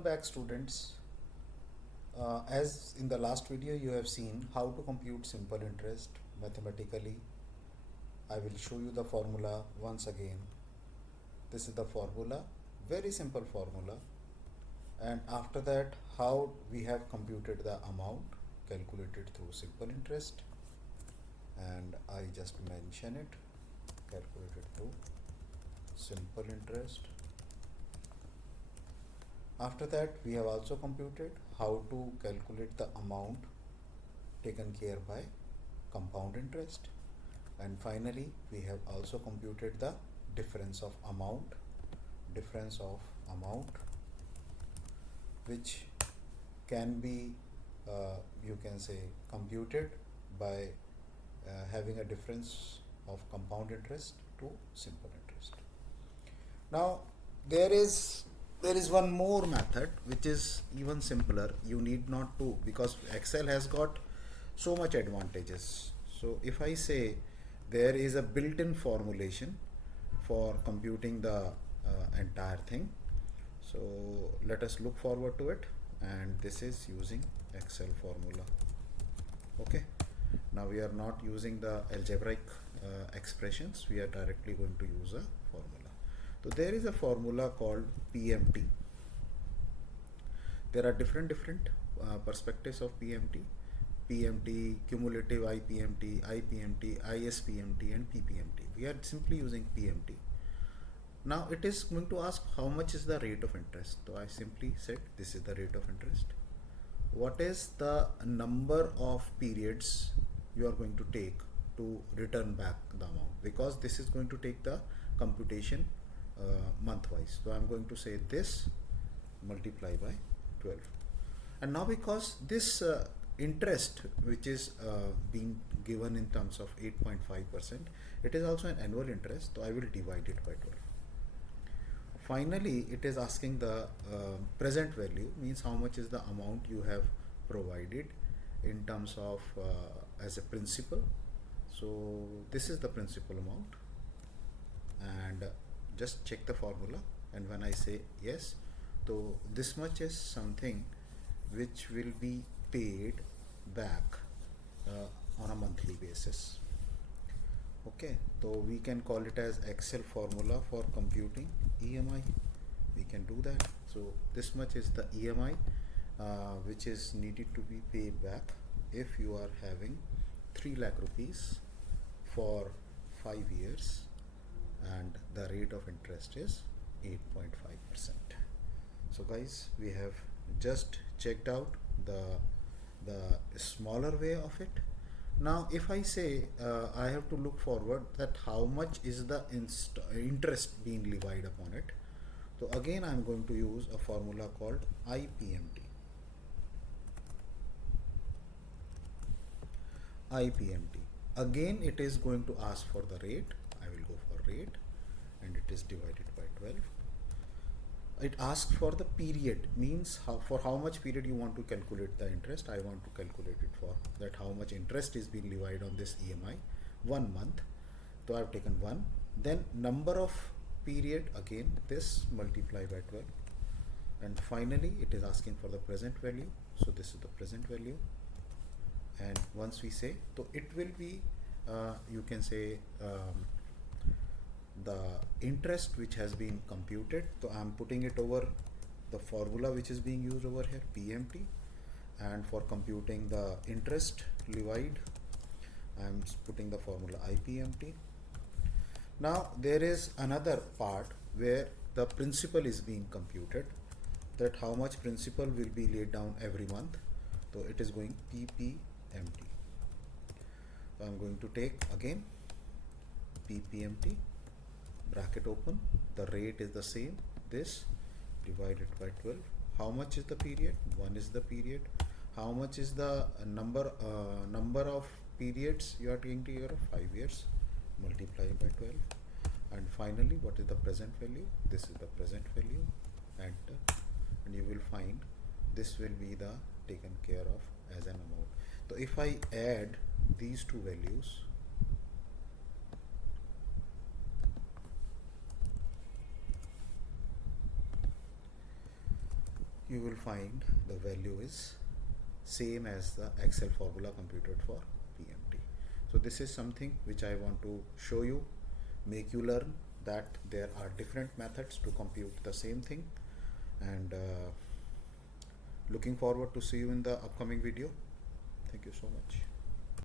Welcome back, students. As in the last video you have seen how to compute simple interest mathematically. I will show you the formula once again. This is the formula, very simple formula, and after that how we have computed the amount calculated through simple interest, and I just mention it, calculated through simple interest. After that, we have also computed how to calculate the amount taken care by compound interest. And finally, we have also computed the difference of amount, which can be, you can say, computed by having a difference of compound interest to simple interest. Now, there is one more method which is even simpler. You need not to, because Excel has got so much advantages. So if I say there is a built-in formulation for computing the entire thing, so let us look forward to it, and this is using Excel formula. Okay, now we are not using the algebraic expressions, we are directly going to use a formula. So there is a formula called PMT. There are different perspectives of PMT. PMT, cumulative IPMT, IPMT, ISPMT and PPMT. We are simply using PMT. Now it is going to ask how much is the rate of interest. So I simply said this is the rate of interest. What is the number of periods you are going to take to return back the amount, because this is going to take the computation month-wise. So I'm going to say this multiply by 12. And now because this interest which is being given in terms of 8.5%, it is also an annual interest, so I will divide it by 12. Finally, it is asking the present value, means how much is the amount you have provided in terms of as a principal. So this is the principal amount, and just check the formula, and when I say yes, so this much is something which will be paid back on a monthly basis. Okay, so we can call it as Excel formula for computing EMI. We can do that. So this much is the EMI which is needed to be paid back if you are having 3 lakh rupees for 5 years, and the rate of interest is 8.5%. So guys, we have just checked out the smaller way of it. Now if I say I have to look forward that how much is the interest being levied upon it, so again I am going to use a formula called IPMT. Again it is going to ask for the rate. I will go for rate, and it is divided by 12. It asks for the period, means for how much period you want to calculate the interest. I want to calculate it for that how much interest is being levied on this EMI, 1 month. So I have taken 1. Then number of period, again this multiply by 12, and finally it is asking for the present value. So this is the present value, and once we say, so it will be you can say the interest which has been computed. So I am putting it over the formula which is being used over here, PMT, and for computing the interest levied I am putting the formula IPMT. Now there is another part where the principal is being computed, that how much principal will be laid down every month. So it is going PPMT. So I am going to take again PPMT, bracket open, the rate is the same, this divided by 12. How much is the period? 1 is the period. How much is the number of periods you are taking to your 5 years, multiply by 12. And finally, what is the present value? This is the present value, and you will find this will be the taken care of as an amount. So if I add these two values, you will find the value is same as the Excel formula computed for PMT. So this is something which I want to show you, make you learn that there are different methods to compute the same thing, and looking forward to see you in the upcoming video. Thank you so much.